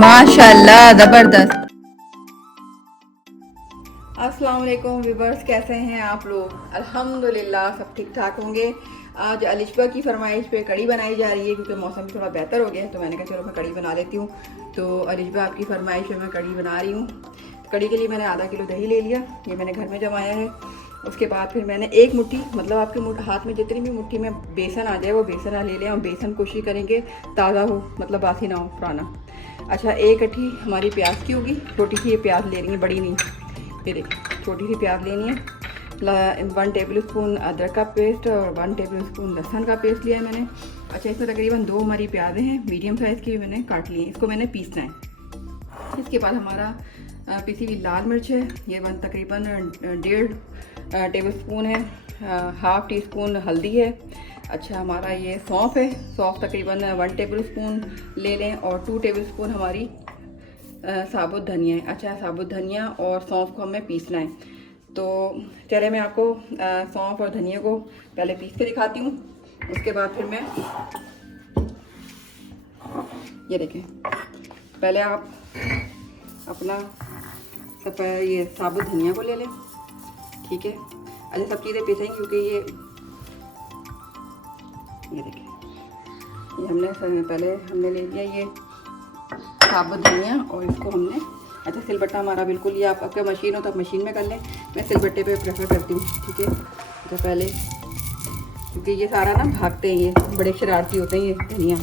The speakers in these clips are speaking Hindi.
माशाल्लाह ज़बरदस्त। अस्सलाम वालेकुम व्यूवर्स, कैसे हैं आप लोग? अल्हम्दुलिल्लाह सब ठीक ठाक होंगे। आज अलिशबा की फरमाइश पे कड़ी बनाई जा रही है क्योंकि मौसम थोड़ा बेहतर हो गया है, तो मैंने कहा चलो मैं कड़ी बना लेती हूँ। तो अलिशबा आपकी फरमाइश पे मैं कड़ी बना रही हूँ। तो कड़ी के लिए मैंने आधा किलो दही ले लिया, ये मैंने घर में जमाया है। उसके बाद फिर मैंने एक मुट्ठी, मतलब आपके हाथ में जितनी भी मुट्ठी में बेसन आ जाए वो बेसन ले लिया। और बेसन कोशिश करेंगे ताज़ा हो, मतलब बासी ना हो, पुराना। अच्छा, एक अठी हमारी प्याज की होगी, छोटी सी ये प्याज ले रही है, बड़ी नहीं। ये देखिए, छोटी सी प्याज लेनी है। 1 टेबल स्पून अदरक का पेस्ट और 1 टेबल स्पून लहसुन का पेस्ट लिया है मैंने। अच्छा, इसमें तकरीबन 2 हमारी प्याज़ें हैं, मीडियम साइज़ की मैंने काट ली हैं। इसको मैंने पीसना है। इसके बाद हमारा पिसी हुई लाल मिर्च है, ये तकरीबन 1.5 टेबल स्पून है। हाफ़ टी स्पून हल्दी है। अच्छा, हमारा ये सौंफ है, सौंफ तकरीबन 1 टेबल स्पून ले लें। और 2 टेबल स्पून हमारी साबुत धनिया है। अच्छा, साबुत धनिया और सौंफ को हमें पीसना है। तो चले मैं आपको सौंफ और धनिया को पहले पीस के दिखाती हूँ। उसके बाद फिर मैं ये देखें, पहले आप अपना ये साबुत धनिया को ले लें, ठीक है। अच्छा, सब चीज़ें पीसेंगे क्योंकि ये देखें, ये पहले हमने ले लिया ये साबुत धनिया और इसको हमने, अच्छा सिलबट्टा हमारा बिल्कुल, ये आपका मशीन हो तो आप मशीन में कर लें, मैं सिलबट्टे पे प्रेफर करती हूँ, ठीक है। तो पहले, क्योंकि ये सारा ना भागते हैं, ये बड़े शरारती होते हैं, ये धनिया,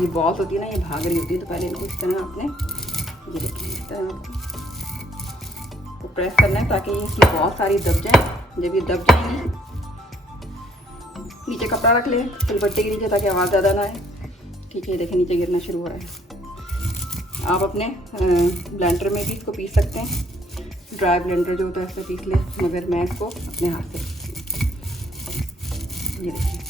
ये बॉस होती है ना, ये भाग रही होती है। तो पहले इनको इस तरह आपने, ये देखिए, इस तरह आपको प्रेस करना है ताकि ये बहुत सारी दब जाए। जब ये दब जाएंगी, नीचे कपड़ा रख लें सिलबट्टे के नीचे ताकि आवाज़ ज़्यादा ना आए, ठीक है। देखिए, नीचे गिरना शुरू हो रहा है। आप अपने ब्लेंडर में भी इसको पीस सकते हैं, ड्राई ब्लेंडर जो होता है उसमें पीस लें, मगर मैं इसको अपने हाथ से, ये देखिए,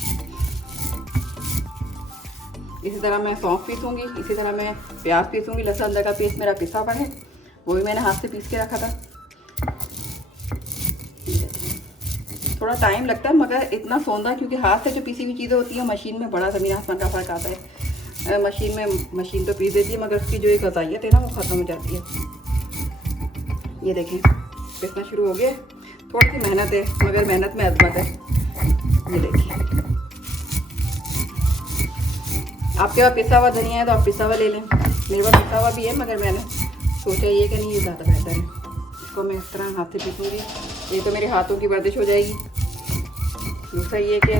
इसी तरह मैं सौंफ पीसूँगी, इसी तरह मैं प्याज पीसूँगी। लहसुन अदरक का पेस्ट मेरा पिसा हुआ है, वो भी मैंने हाथ से पीस के रखा था। थोड़ा टाइम लगता है मगर इतना सौंधा, क्योंकि हाथ से जो पीसी हुई चीज़ें होती हैं मशीन में बड़ा ज़मीन आसमान का फ़र्क आता है। मशीन तो पीस देती है मगर उसकी जो एक ग़ज़ाइयत है ना वो ख़त्म हो जाती है। ये देखें, पिसना शुरू हो गया। थोड़ी सी मेहनत है मगर मेहनत में अज़मत है। ये देखिए, आपके पास पिसा हुआ धनिया है तो आप पिसा हुआ ले लें, मेरे पास पिसा हुआ भी है मगर मैंने सोचा ये कि नहीं, ये ज़्यादा बेहतर है। इसको मैं इस तरह हाथ से पीसूँगी, ये तो मेरे हाथों की वर्जिश हो जाएगी। दूसरा ये कि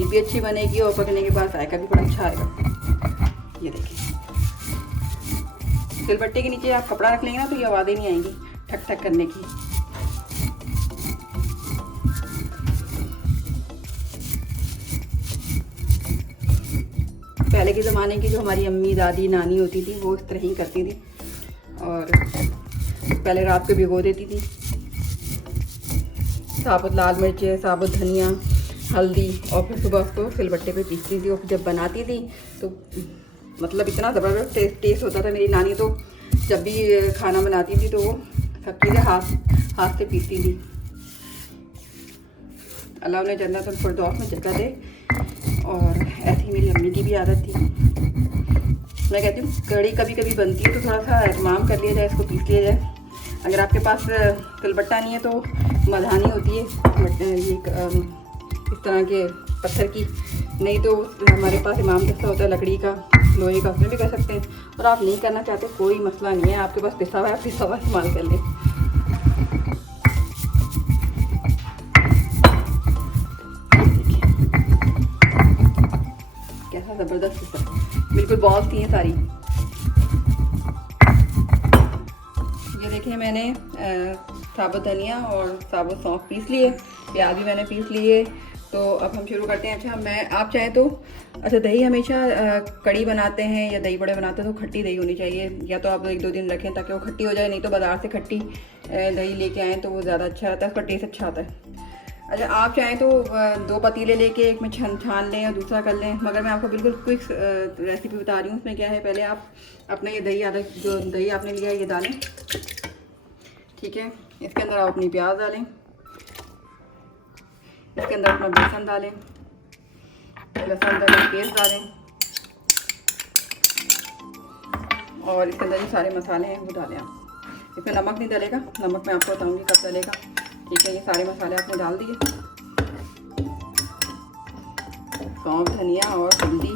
भी अच्छी बनेगी और पकने के बाद जायका भी बड़ा अच्छा आएगा। ये देखिए, सिलबट्टे के नीचे आप कपड़ा रख लेंगे ना तो ये आवाज़ें नहीं आएंगी ठक ठक करने की। पहले के ज़माने की जो हमारी अम्मी, दादी, नानी होती थी वो इस तरह ही करती थी, और पहले रात को भिगो देती थी साबुत लाल मिर्च, साबुत धनिया, हल्दी, और फिर सुबह उसको सिलबट्टे पे पीसती थी। और जब बनाती थी तो मतलब इतना ज़बरदस्त टेस्ट होता था। मेरी नानी तो जब भी खाना बनाती थी तो वो सब चीज़ें हाथ से पीसती थी। अल्लाह उन्हें जन्नत फिरदौस में जगह दे। और ऐसी मेरी अम्मी की भी आदत थी। मैं कहती हूँ कड़ी कभी कभी बनती है तो थोड़ा सा एहतमाम कर लिया जाए, इसको पीस लिया जाए। अगर आपके पास सिलबट्टा नहीं है तो मधानी होती है, ये इस तरह के पत्थर की, नहीं तो हमारे पास इमाम दस्ता होता है लकड़ी का, लोहे का, उसमें भी कर सकते हैं। और आप नहीं करना चाहते कोई मसला नहीं है, आपके पास पिसा हुआ है, पिसा हुआ इस्तेमाल कर लें। कैसा ज़बरदस्त पिसा, बिल्कुल बॉल्स थी सारी। ये देखिए, मैंने साबुत धनिया और साबुत सौंफ पीस लिए, प्याज भी मैंने पीस लिए। तो अब हम शुरू करते हैं। अच्छा, आप चाहें तो, अच्छा दही हमेशा कड़ी बनाते हैं या दही बड़े बनाते हैं तो खट्टी दही होनी चाहिए, या तो आप 1-2 दिन रखें ताकि वो खट्टी हो जाए, नहीं तो बाज़ार से खट्टी दही लेके आएँ तो वो ज़्यादा अच्छा आता है, उसका टेस्ट अच्छा आता है। अच्छा, आप चाहें तो 2 पतीले लेके एक में छान लें और दूसरा कर लें, मगर मैं आपको बिल्कुल क्विक रेसिपी बता रही हूँ। उसमें क्या है, पहले आप अपना ये जो दही आपने लिया है ये डालें, ठीक है। इसके अंदर आप अपनी प्याज डालें, इसके अंदर अपना बेसन डालें, लहसुन अदरक पेस्ट डालें, और इसके अंदर जो सारे मसाले हैं वो डालें आप। इसमें नमक नहीं डलेगा, नमक मैं आपको बताऊँगी कब डलेगा। ठीक है, ये सारे मसाले आपने डाल दिए, सौंफ, धनिया और हल्दी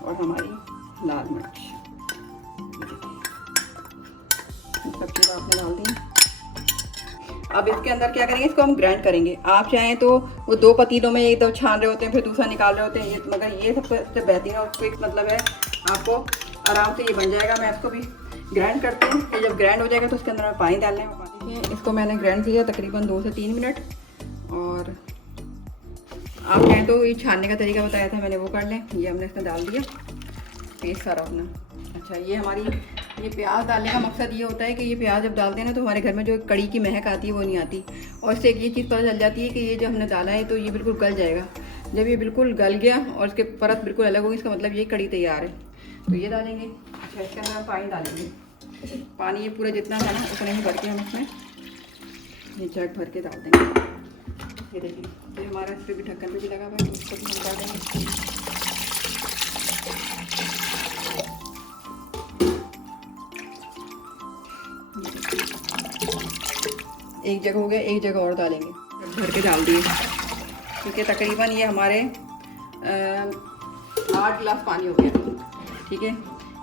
और हमारी लाल मिर्च, सब चीज़ आपने डाल दी। अब इसके अंदर क्या करेंगे, इसको हम ग्राइंड करेंगे। आप चाहें तो वो 2 पतीलों में एक दो छान रहे होते हैं फिर दूसरा निकाल रहे होते हैं, ये मगर ये सबसे बेहतरीन और क्विक मतलब है, आपको आराम से ये बन जाएगा। मैं इसको भी ग्राइंड करते हैं, तो जब ग्राइंड हो जाएगा तो उसके अंदर मैं पानी डालना है। पानी इसको मैंने ग्राइंड किया तकरीबन 2 से 3 मिनट। और आप चाहें तो ये छानने का तरीका बताया था मैंने, वो कर लें। ये हमने इसमें डाल दिया पेस्ट सारा अपना। अच्छा, ये हमारी ये प्याज डालने का मकसद ये होता है कि ये प्याज जब डालते हैं ना तो हमारे घर में जो कड़ी की महक आती है वो नहीं आती। और इससे एक ये चीज़ पता चल जाती है कि ये जो हमने डाला है तो ये बिल्कुल गल जाएगा। जब ये बिल्कुल गल गया और इसके परत बिल्कुल अलग होगी, इसका मतलब ये कड़ी तैयार है। तो ये डालेंगे। अच्छा, इसके अंदर हम पानी डालेंगे। पानी ये पूरा जितना था ना उतना ही भर के हम इसमें ये जग भर के डाल देंगे। ये देखिए, तो हमारा इस पर भी ढक्कन पे भी लगा हुआ है, तो उसको भी हम डाल देंगे। एक जगह हो गया, एक जगह और डालेंगे, भर के डाल दिए। ठीक है, तकरीबन ये हमारे 8 गिलास पानी हो गया। ठीक है,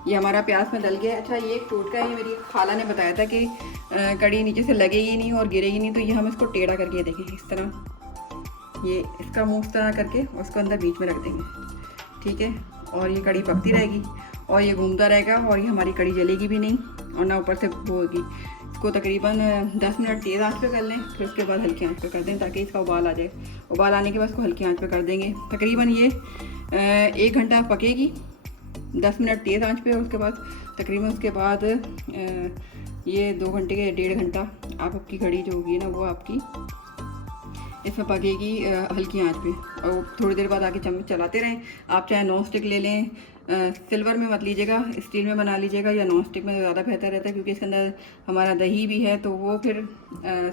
ये हमारा प्याज में डल गया। अच्छा, ये एक टोटका है, ये मेरी खाला ने बताया था कि कड़ी नीचे से लगेगी नहीं और गिरेगी नहीं। तो ये हम इसको टेढ़ा करके देखेंगे इस तरह, ये इसका मुँह इस तरह करके और उसको अंदर बीच में रख देंगे। ठीक है, और ये कड़ी पकती रहेगी और ये घूमता रहेगा और ये हमारी कड़ी जलेगी भी नहीं और ना ऊपर से वो होगी। इसको तकरीबन 10 मिनट तेज़ आंच पे कर लें, फिर उसके बाद हल्की आंच पे कर दें ताकि इसका उबाल आ जाए। उबाल आने के बाद इसको हल्की आंच पे कर देंगे। तकरीबन ये 1 घंटा पकेगी 10 मिनट तेज़ आंच पे। और उसके बाद तकरीबन उसके बाद ये 2 घंटे के 1.5 घंटा आपकी कड़ी जो होगी ना वो आपकी इसमें पकेगी हल्की आंच पे। और थोड़ी देर बाद आके चम्मच चलाते रहें। आप चाहे नॉन स्टिक ले लें, सिल्वर में मत लीजिएगा, स्टील में बना लीजिएगा, या नॉन स्टिक में ज़्यादा बेहतर रहता है क्योंकि इसके अंदर हमारा दही भी है तो वो फिर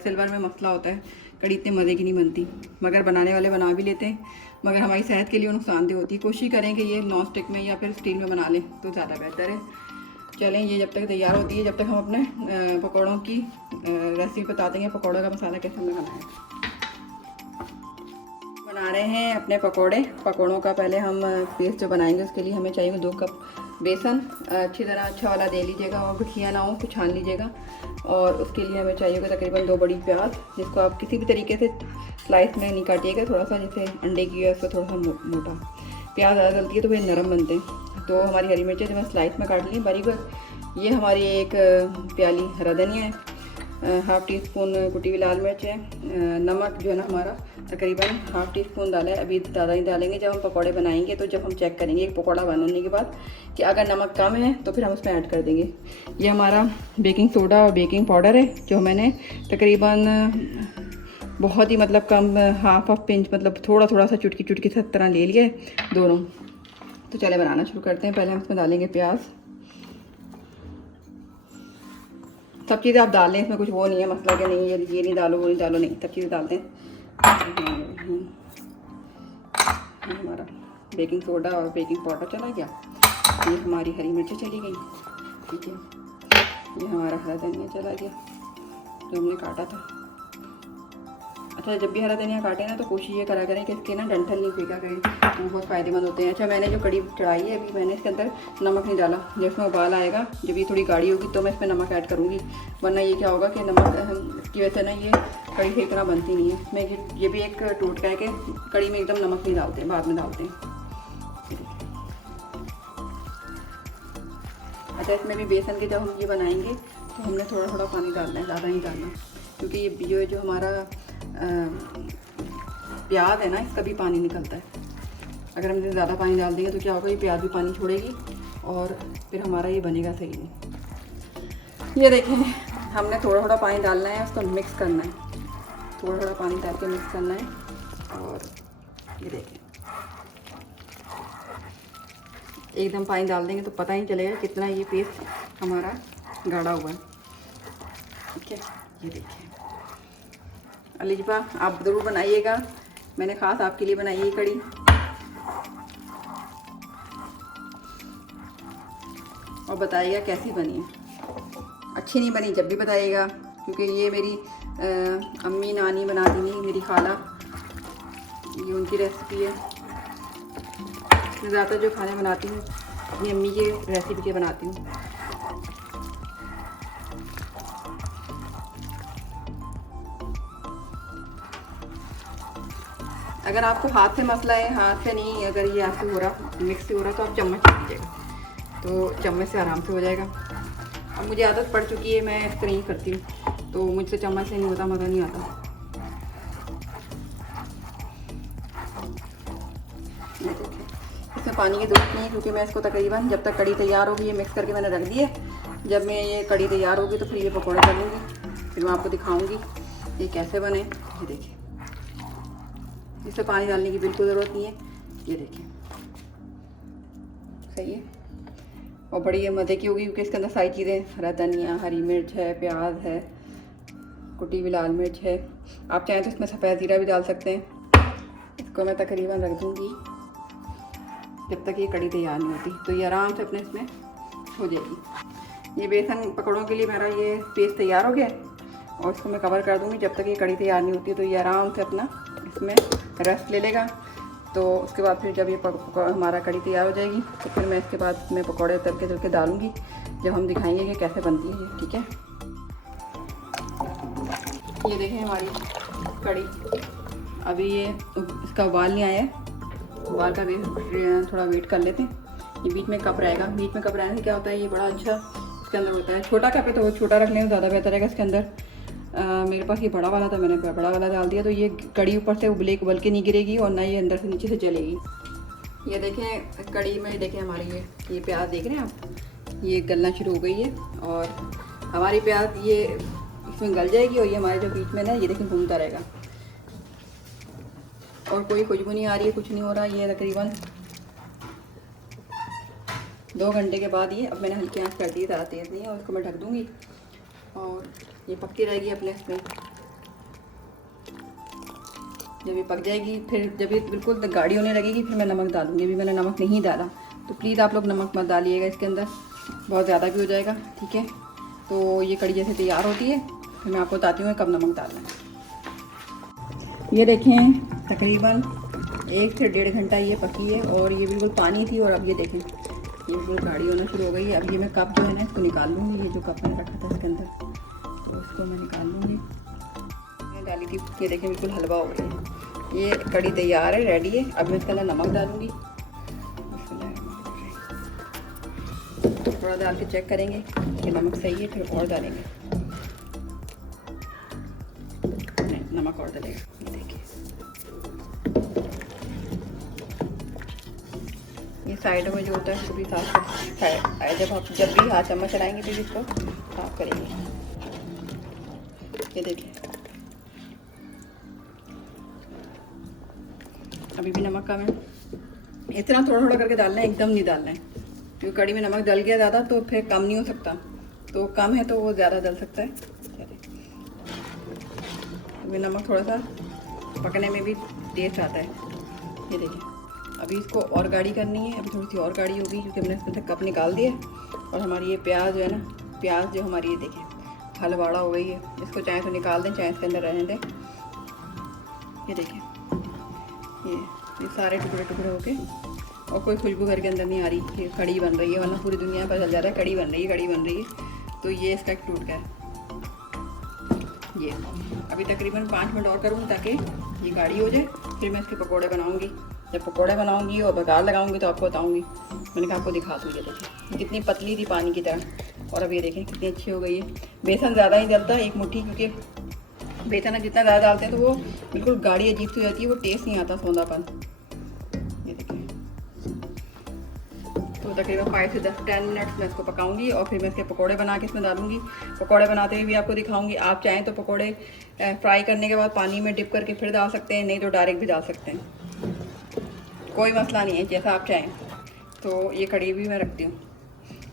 सिल्वर में मसला होता है, कड़ी इतने मज़े की नहीं बनती। मगर बनाने वाले बना भी लेते हैं, मगर हमारी सेहत के लिए नुकसानदेह होती है। कोशिश करें कि ये नॉन स्टिक में या फिर स्टील में बना लें तो ज़्यादा बेहतर है। चलें, ये जब तक तैयार होती है जब तक हम अपने पकौड़ों की रेसिपी बता देंगे, पकौड़ों का मसाला कैसे हमने बनाया। बना रहे हैं अपने पकौड़ों का पहले हम पेस्ट जो बनाएंगे उसके लिए हमें चाहिए 2 कप बेसन। अच्छी तरह अच्छा वाला दे लीजिएगा और गुठलियाँ ना हो तो छान लीजिएगा। और उसके लिए हमें चाहिए तकरीबन 2 बड़ी प्याज, जिसको आप किसी भी तरीके से स्लाइस में नहीं काटिएगा, थोड़ा सा जैसे अंडे की है उसको थोड़ा सा मोटा। प्याज ज़्यादा डलती है तो फिर नरम बनते हैं। तो हमारी हरी मिर्चें जो मैं स्लाइस में काट ली बारीक। ये हमारी 1 प्याली हरा धनिया है, 1/2 टीस्पून कुटी हुई लाल मिर्च है। नमक जो है ना हमारा तकरीबन 1/2 टीस्पून डाला है, अभी ज़्यादा ही डालेंगे जब हम पकौड़े बनाएंगे। तो जब हम चेक करेंगे एक पकौड़ा बनाने के बाद कि अगर नमक कम है तो फिर हम उसमें ऐड कर देंगे। ये हमारा बेकिंग सोडा और बेकिंग पाउडर है जो मैंने तकरीबन बहुत ही मतलब कम 1/2 पिंच मतलब थोड़ा थोड़ा सा चुटकी से तरह ले लिया है दोनों। तो चले बनाना शुरू करते हैं। पहले हम इसमें डालेंगे प्याज। सब चीज़ें आप डाल लें, इसमें कुछ वो नहीं है मसला कि नहीं ये नहीं डालो वो नहीं डालो, नहीं, सब चीज़ें डालते हैं। हमारा बेकिंग सोडा और बेकिंग पाउडर चला गया, ये हमारी हरी मिर्चें चली गई। ठीक है, ये हमारा हरा धनिया चला गया जो हमने काटा था। अच्छा, जब भी हरा धनिया काटे ना तो कोशिश ये करा करें कि इसके ना डंठल नहीं फेंका करें, तो बहुत फ़ायदेमंद होते हैं। अच्छा, मैंने जो कड़ी चढ़ाई है अभी मैंने इसके अंदर नमक नहीं डाला। जब इसमें उबाल आएगा, जब ये थोड़ी गाढ़ी होगी तो मैं इसमें नमक ऐड करूँगी, वरना ये क्या होगा कि नमक की वजह से ना ये कड़ी सही तरह बनती नहीं है। इसमें ये भी एक टोटका है कि कड़ी में एकदम नमक नहीं डालते, बाद में डालते हैं। अच्छा, इसमें भी बेसन के जब हम ये बनाएंगे तो हमने थोड़ा थोड़ा पानी डालना है, ज़्यादा नहीं डालना, क्योंकि ये जो हमारा प्याज है ना इसका भी पानी निकलता है। अगर हम ज़्यादा पानी डाल देंगे तो क्या होगा, ये प्याज भी पानी छोड़ेगी और फिर हमारा ये बनेगा सही नहीं। ये देखें, हमने थोड़ा थोड़ा पानी डालना है, उसको मिक्स करना है, थोड़ा थोड़ा पानी डाल के मिक्स करना है। और ये देखें, एकदम पानी डाल देंगे तो पता ही चलेगा कितना ये पेस्ट हमारा गाढ़ा हुआ है। ठीक है, ये देखिए अलीजबा, आप ज़रूर बनाइएगा, मैंने ख़ास आपके लिए बनाई है कड़ी। और बताइएगा कैसी बनी है। अच्छी नहीं बनी जब भी बताइएगा, क्योंकि ये मेरी अम्मी नानी बनाती नहीं, मेरी खाला, ये उनकी रेसिपी है। मैं ज़्यादातर जो खाने बनाती हूँ अपनी अम्मी के रेसिपी के बनाती हूँ। अगर आपको हाथ से मसला है, हाथ से नहीं, अगर ये आपसे हो रहा, मिक्स से हो रहा, तो आप चम्मच से कीजिएगा, तो चम्मच से आराम से हो जाएगा। अब मुझे आदत पड़ चुकी है, मैं इस तरह ही करती हूँ, तो मुझसे चम्मच से नहीं होता, मज़ा नहीं आता। इसमें पानी की ज़रूरत नहीं है, क्योंकि मैं इसको तकरीबन जब तक कड़ी तैयार होगी, ये मिक्स करके मैंने रख दी है। जब मैं ये कड़ी तैयार होगी तो फिर ये पकौड़े कर लूँगी, फिर मैं आपको दिखाऊँगी ये कैसे बने। ये देखिए, इसमें पानी डालने की बिल्कुल ज़रूरत नहीं है। ये देखिए, सही है और बड़ी ये मज़े की होगी, क्योंकि इसके अंदर सारी चीज़ें, हरा धनिया, हरी मिर्च है, प्याज है, कुटी हुई लाल मिर्च है। आप चाहें तो इसमें सफ़ेद ज़ीरा भी डाल सकते हैं। इसको मैं तकरीबन रख दूँगी जब तक ये कड़ी तैयार नहीं होती, तो ये आराम से अपने इसमें हो जाएगी। ये बेसन पकौड़ों के लिए मेरा ये पेस्ट तैयार हो गया और इसको मैं कवर कर दूँगी जब तक ये कड़ी तैयार नहीं होती। तो ये आराम से अपना इसमें रस ले लेगा। तो उसके बाद फिर जब ये हमारा कड़ी तैयार हो जाएगी, तो फिर मैं इसके बाद इसमें पकौड़े तल के डालूँगी, जब हम दिखाएंगे कि कैसे बनती है ये। ठीक है, ये देखें हमारी कड़ी, अभी ये इसका उबाल नहीं आया है, उबाल का भी थोड़ा वेट कर लेते हैं। ये बीच में कप रहेगा, बीच में कप रहने से क्या होता है, ये बड़ा अच्छा इसके अंदर होता है। छोटा कप है तो वो छोटा रख लें, ज़्यादा बेहतर रहेगा। इसके अंदर मेरे पास ये बड़ा वाला था, मैंने बड़ा वाला डाल दिया, तो ये कड़ी ऊपर से उबल के नहीं गिरेगी और ना ये अंदर से नीचे से जलेगी। ये देखें कड़ी में, देखें हमारी ये प्याज देख रहे हैं आप, ये गलना शुरू हो गई है और हमारी प्याज ये इसमें गल जाएगी और ये हमारे जो बीच में ना, ये देखें घूमता रहेगा और कोई खुशबू नहीं आ रही है, कुछ नहीं हो रहा। ये तकरीबन 2 घंटे के बाद ये, अब मैंने हल्की आंच कर दी है, ज़्यादा तेज़ नहीं है, और इसको मैं ढक दूँगी और ये पकती रहेगी अपने इसमें। जब ये पक जाएगी, फिर जब ये बिल्कुल गाढ़ी होने लगेगी, फिर मैं नमक डालूँगी। अभी मैंने नमक नहीं डाला, तो प्लीज़ आप लोग नमक मत डालिएगा इसके अंदर, बहुत ज़्यादा भी हो जाएगा। ठीक है, तो ये कड़ी जैसे तैयार होती है, फिर मैं आपको बताती हूँ कब नमक डालना है। ये देखें तकरीबन 1 से 1.5 घंटा ये पकी है और ये बिल्कुल पानी थी, और अब ये देखें ये बिल्कुल गाढ़ी होना शुरू हो गई है। अब ये मैं कप जो है ना, इसको निकाल लूँगी। ये जो कप मैंने रखा था इसके अंदर, तो इसको मैं निकाल लूँगी। मैंने डाली थी, ये देखें बिल्कुल हलवा हो गई है। ये कड़ी तैयार है, रेडी है। अब मैं इसके अंदर नमक डालूँगी, थोड़ा डाल के चेक करेंगे कि नमक सही है, फिर और डालेंगे। नमक और डालेगा। ये देखिए, ये साइडों में जो होता है उसको भी साफ कर, जब भी हाथ चम्मच चलाएंगे तो इसको साफ करेंगे। ये देखिए, अभी भी नमक कम है। इतना थोड़ा थोड़ा करके डालना है, एकदम नहीं डालना है, क्योंकि कड़ी में नमक डल गया ज़्यादा तो फिर कम नहीं हो सकता, तो कम है तो वो ज़्यादा डल सकता है। नमक थोड़ा सा पकने में भी टेस्ट आता है। ये देखिए, अभी इसको और गाढ़ी करनी है, अभी थोड़ी सी और गाढ़ी होगी, क्योंकि हमने इसमें से कप निकाल दिया और हमारी ये प्याज जो है ना, प्याज जो हमारी, ये देखिए हलवाड़ा हो गई है। इसको चाहे तो निकाल दें, चाहे इसके अंदर रहने दें। ये देखिए, ये सारे टुकड़े टुकड़े हो गए और कोई खुशबू घर के अंदर नहीं आ रही कि कड़ी बन रही है, वरना पूरी दुनिया पर चल जाता है कड़ी बन रही है, कड़ी बन रही है। तो ये इसका टूट गया है। ये अभी तकरीबन 5 मिनट और करूँगी ताकि ये गाढ़ी हो जाए, फिर मैं इसके पकोड़े बनाऊँगी। जब पकोड़े बनाऊँगी और बघार लगाऊँगी तो आपको बताऊँगी। मैंने कहा आपको दिखा दूँगी। देखिए कितनी पतली थी पानी की तरह, और अब ये देखें कितनी अच्छी हो गई है। बेसन ज़्यादा ही डलता है, 1 मुट्ठी, क्योंकि बेसन जितना ज़्यादा डालते हैं तो वो बिल्कुल गाढ़ी अजीब सी हो जाती है, वो टेस्ट नहीं आता, सौंधापन। ये देखिए, तो तकरीबन 5 से 10 मिनट्स मैं इसको पकाऊंगी और फिर मैं इसके पकोड़े बना के इसमें डालूंगी। पकोड़े बनाते हुए भी आपको दिखाऊंगी। आप चाहें तो पकोड़े फ्राई करने के बाद पानी में डिप करके फिर डाल सकते हैं, नहीं तो डायरेक्ट भी डाल सकते हैं, कोई मसला नहीं है, जैसा आप चाहें। तो ये कड़ी भी मैं रखती हूँ।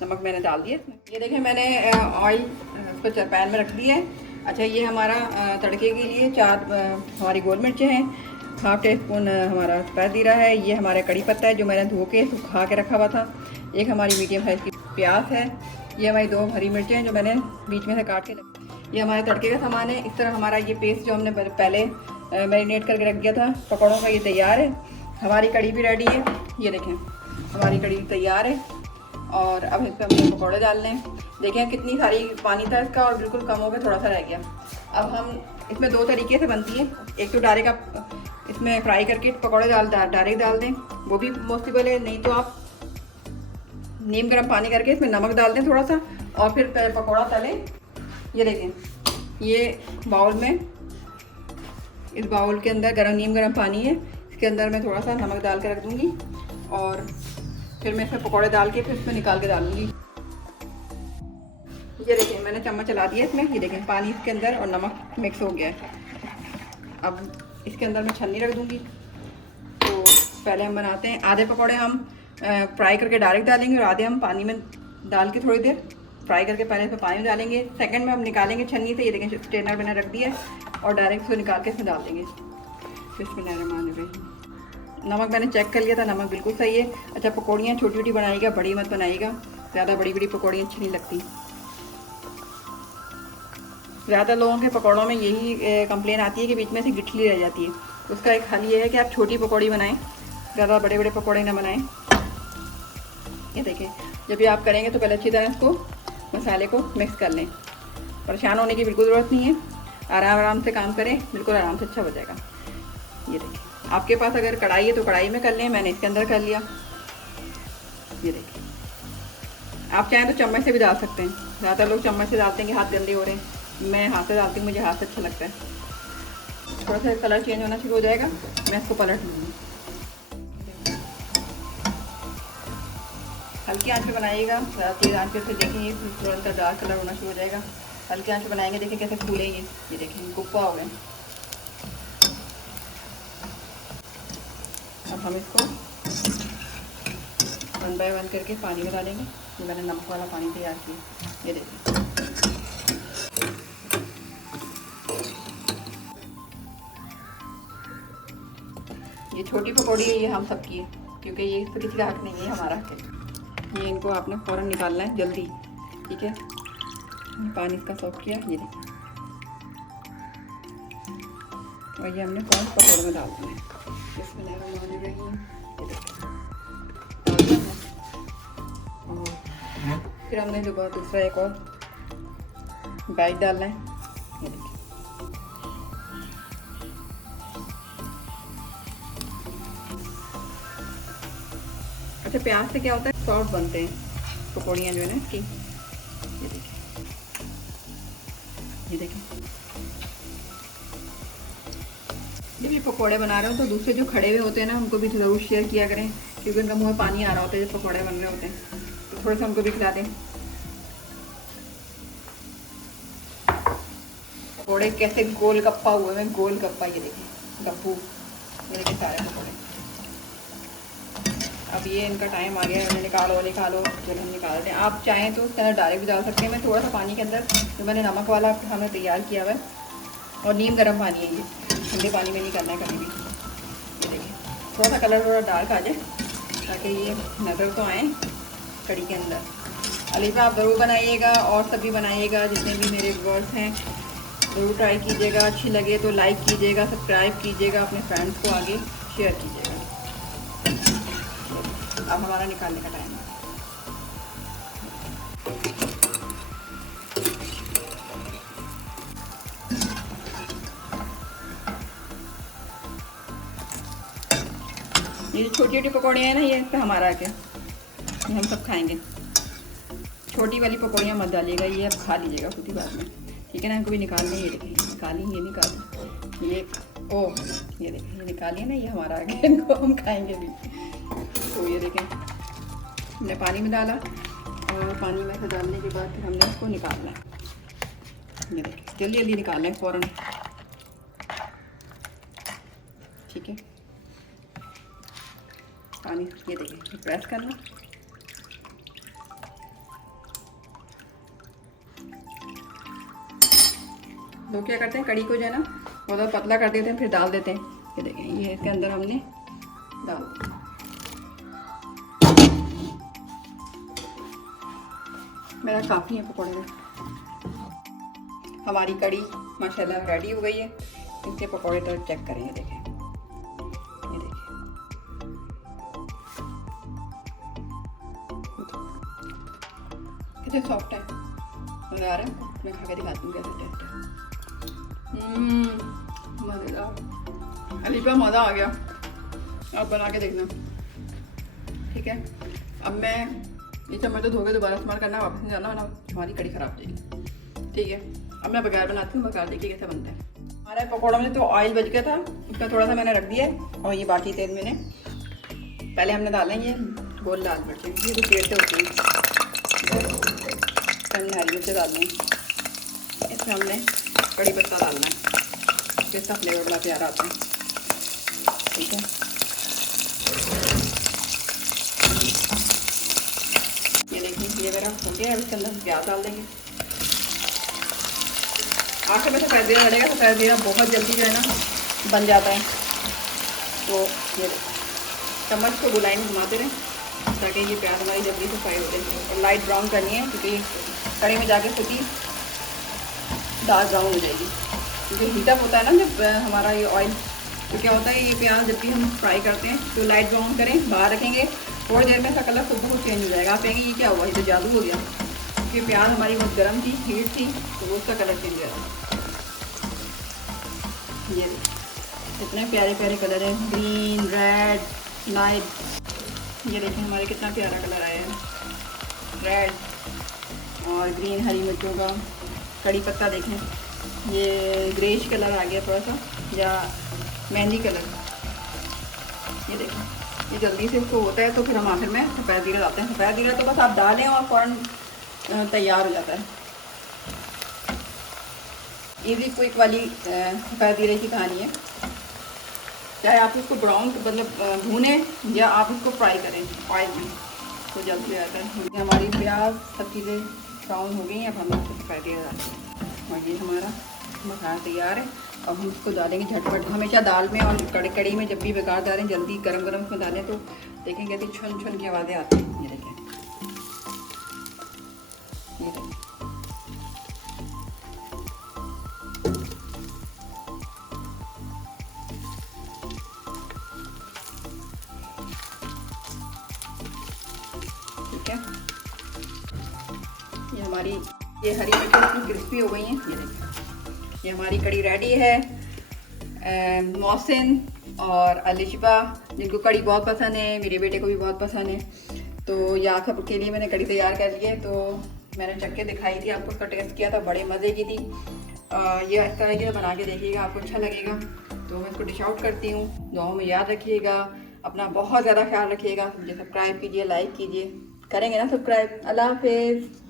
नमक मैंने डाल दिया। ये देखें मैंने ऑयल इसको पैन में रख दिया है। अच्छा, ये हमारा तड़के के लिए 4 हमारी गोल मिर्चें हैं, 1/2 टीस्पून हमारा सफ़ेद जीरा है, ये हमारा कड़ी पत्ता है जो मैंने धो के सुखा के रखा हुआ था, एक हमारी मीडियम साइज़ की प्याज है, ये हमारी 2 हरी मिर्चें हैं जो मैंने बीच में से काट के ये हमारे तड़के का सामान है। इस तरह हमारा ये पेस्ट जो हमने पहले मैरिनेट करके रख दिया था पकौड़ों का, ये तैयार है। हमारी कड़ी भी रेडी है, ये देखें हमारी कड़ी तैयार है। और अब इस पर हमने पकौड़े डालने हैं। देखें कितनी सारी पानी था इसका और बिल्कुल कम हो गया, थोड़ा सा रह गया। अब हम इसमें 2 तरीके से बनती है, एक तो डायरेक्ट इसमें फ्राई करके पकौड़े डायरेक्ट डाल दें, वो भी पॉसिबल है। नहीं तो आप नीम गर्म पानी करके इसमें नमक डाल दें थोड़ा सा और फिर पकौड़ा तलें। ये देखें ये बाउल में, इस बाउल के अंदर नीम गर्म पानी है, इसके अंदर मैं थोड़ा सा नमक डाल के रख दूँगी और फिर मैं इसमें पकौड़े डाल के फिर इसमें निकाल के डालूँगी। ये देखिए मैंने चम्मच चला दिया इसमें, ये देखें पानी इसके अंदर और नमक मिक्स हो गया है। अब इसके अंदर मैं छन्नी रख दूँगी। तो पहले हम बनाते हैं, आधे पकौड़े हम फ्राई करके डायरेक्ट डालेंगे और आधे हम पानी में डाल के थोड़ी देर फ्राई करके पहले इसमें पानी में डालेंगे। सेकंड में हम निकालेंगे छन्नी से, ये देखें स्ट्रेनर मैंने रख दिया है और डायरेक्ट इसको निकाल के इसमें डाल देंगे। बिस्मिल्लाहिर्रहमानिर्रहीम। नमक मैंने चेक कर लिया था, नमक बिल्कुल सही है। अच्छा पकौड़ियाँ छोटी छोटी बनाइएगा, बड़ी मत बनाइएगा, ज़्यादा बड़ी बड़ी पकौड़ियाँ अच्छी नहीं लगती। ज़्यादा लोगों के पकौड़ों में यही कंप्लेन आती है कि बीच में से गिठली रह जाती है। उसका एक हल ये है कि आप छोटी पकौड़ी बनाएं, ज़्यादा बड़े बड़े पकौड़े ना बनाएं। ये देखें जब भी आप करेंगे तो पहले अच्छी तरह इसको मसाले को मिक्स कर लें। परेशान होने की बिल्कुल ज़रूरत नहीं है, आराम आराम से काम करें, बिल्कुल आराम से अच्छा हो जाएगा। ये देखें आपके पास अगर कढ़ाई है तो कढ़ाई में कर लें, मैंने इसके अंदर कर लिया। ये देखिए आप चाहें तो चम्मच से भी डाल सकते हैं, ज़्यादातर लोग चम्मच से डालते हैं कि हाथ गंदे हो रहे हैं। मैं हाथ से डालती हूँ, मुझे हाथ से अच्छा लगता है। थोड़ा सा कलर चेंज होना शुरू हो जाएगा, मैं इसको पलट लूँगी। हल्की आंच पे बनाइएगा, ज़्यादा तेज़ आंच पे फिर देखेंगे तुरंत का डार्क कलर होना शुरू हो जाएगा। हल्की आंच पे बनाएंगे, देखिए कैसे फूलेंगे। ये देखिए गुप्पा हो गए। अब हम इसको 1 बाय 1 करके पानी में डालेंगे। ये मैंने नमक वाला पानी तैयार किया, ये देखिए। ये छोटी पकौड़ी है, ये हम सबकी है क्योंकि ये इस पर किसी का हक नहीं है, हमारा हक है। ये इनको आपने फ़ौरन निकालना है जल्दी, ठीक है। पानी इसका सॉक किया, ये देखिए। और ये हमने फ़ौरन पकौड़े में डाल दिया है। इसमें फिर हमने दूसरा एक और बाइट डालना है, ये देखिए। अच्छा प्याज से क्या होता है, सॉफ्ट बनते हैं पकौड़ियाँ जो है ना इसकी। ये देखिए, ये देखिए। जब ये पकौड़े बना रहे हो तो दूसरे जो खड़े हुए होते हैं ना उनको भी ज़रूर शेयर किया करें, क्योंकि उनका मुँह में पानी आ रहा होता है जब पकौड़े बन रहे होते हैं, तो थोड़ा सा उनको भी खिला दें। पकौड़े कैसे गोल गप्पा हुए हैं, गोल गप्पा, ये देखिए गप्पू, ये देखिए सारे पकौड़े। अब ये इनका टाइम आ गया है, निकालो निकालो, जो हम निकालते हैं। आप चाहें तो उसके अंदर डायरेक्ट भी डाल सकते हैं। मैं थोड़ा सा पानी के अंदर जो मैंने नमक वाला हमने तैयार किया हुआ है, और नीम गर्म पानी है, ये ठंडे पानी में नहीं करना है कभी भी। ये देखिए थोड़ा सा कलर थोड़ा डार्क आ जाए ताकि ये नज़र तो आए कड़ी के अंदर। अलीफा आप ज़रूर बनाइएगा और सभी बनाइएगा, जितने भी मेरे व्यूअर्स हैं ज़रूर ट्राई कीजिएगा। अच्छी लगे तो लाइक कीजिएगा, सब्सक्राइब कीजिएगा, अपने फ्रेंड्स को आगे शेयर कीजिएगा। अब हमारा निकालने का टाइम है। ये छोटी छोटी पकौड़ियाँ हैं ना, ये इस पर हमारा आके हम सब खाएंगे। छोटी वाली पकौड़ियाँ मत डालिएगा, ये अब खा लीजिएगा खुद ही बाद में, ठीक है ना। इनको भी निकाल लें, ये देखिए निकाली, ये निकाल, ये ओ ये देखिए ये निकालिए ना, ये हमारा आगे, इनको हम खाएंगे भी। तो ये देखें हमने पानी में डाला और पानी में से डालने के बाद फिर हमने इसको निकालना है। ये देखिए जल्दी जल्दी निकालना है फ़ौरन, ठीक है। पानी ये देखिए प्रेस करना, लोग क्या करते हैं कड़ी को जो है ना बहुत पतला कर देते हैं फिर डाल देते हैं। ये देखें ये इसके अंदर हमने डाल दिया। मेरा काफ़ी है पकौड़े में। हमारी कड़ी माशाल्लाह रेडी हो गई है। इसके पकौड़े तो चेक करें, ये देखें, ये देखिए, कितने सॉफ्ट है। मज़ा आ रहा है। मैं खा के दिखाती हूँ कैसे टेस्ट है। मज़ेदार। अलीपा मज़ा आ गया। आप बना के देखना, ठीक है। अब मैं ये चम्मच तो धो के दोबारा इस्तेमाल करना, वापस नहीं जाना वरना हमारी कड़ी ख़राब हो जाएगी, ठीक है। अब मैं बघार बनाती हूँ, बघार देखिए कैसे बनता है। हमारे पकौड़ों में तो ऑयल बच गया था, उसका थोड़ा सा मैंने रख दिया है और ये बाकी तेल मैंने पहले हमने डालेंगे गोल लाल मिर्चें, ये तो पेड़ से होती है। हमने हरी मिर्चें डालनी है, इसमें हमने कड़ी पत्ता डालना है, जिसका फ्लेवर बड़ा प्यारा आता है, ठीक है। ये देखिए ये मेरा हो गया। इसके अंदर प्याज डाल देंगे। आखिर में सफ़ेद जीरा डालेगा। सफ़ेद जीरा बहुत जल्दी जो है ना बन जाता है। तो ये चम्मच को बुलाई में घुमाते रहें ताकि ये प्याज हमारी जल्दी से फ्राई हो जाए। और लाइट ब्राउन करनी है क्योंकि कड़ी में जाके सब्जी डार्क ब्राउन हो जाएगी, क्योंकि हीटअप होता है ना जब हमारा ये ऑयल। तो क्या होता है, ये प्याज जब भी हम फ्राई करते हैं तो लाइट ब्राउन करें, बाहर रखेंगे, थोड़ी देर में इसका कलर खुद बहुत चेंज हो जाएगा। आप कहेंगे ये क्या हुआ, ये तो जादू हो गया। क्योंकि प्याज हमारी बहुत गर्म थी, हीट थी, तो वो उसका कलर चेंज हो जाएगा। ये इतने प्यारे प्यारे कलर हैं, ग्रीन, रेड, लाइट। ये देखें हमारे कितना प्यारा कलर आया है, रेड और ग्रीन हरी मिर्चों का। कड़ी पत्ता देखें, ये ग्रेश कलर आ गया थोड़ा सा, या मेहंदी कलर। ये देखें, ये जल्दी से इसको होता है तो फिर हम आखिर में सफ़ेद जीरा डालते हैं। सफ़ेद जीरा तो बस आप डालें और फ़ौरन तैयार हो जाता है। इजी क्विक वाली सफ़ेद जीरे की कहानी है। चाहे आप इसको ब्राउन मतलब भूने या आप इसको फ्राई करें ऑयल में, तो जल्द हो जाता है। हमारी प्याज सब चीज़ें ब्राउन हो गई हैं। अब हम इसको सफ़ेद जीरा डालते हैं और ये हमारा मसाला तैयार है। अब हम इसको डालेंगे झटपट। हमेशा दाल में और कड़ी में जब भी बेकार डालें, जल्दी गरम गरम उसमें डालें तो देखें कैसी छुन छुन की आवाज़ें आती हैं। ये देखें, ये देखें, ठीक है। ये हमारी ये हरी मिर्च क्रिस्पी हो गई हैं। ये देखें, ये हमारी कड़ी रेडी है। मोहसिन और अलिशबा जिनको कड़ी बहुत पसंद है, मेरे बेटे को भी बहुत पसंद है, तो याकब के लिए मैंने कड़ी तैयार कर ली है। तो मैंने चख के दिखाई थी आपको, उसका टेस्ट किया था, बड़े मज़े की थी। ये इस तरह की बना के देखिएगा, आपको अच्छा लगेगा। तो मैं इसको डिश आउट करती हूँ। दुआओं में याद रखिएगा, अपना बहुत ज़्यादा ख्याल रखिएगा। मुझे सब्सक्राइब कीजिए, लाइक कीजिए, करेंगे ना सब्सक्राइब। अल्लाह हाफिज़।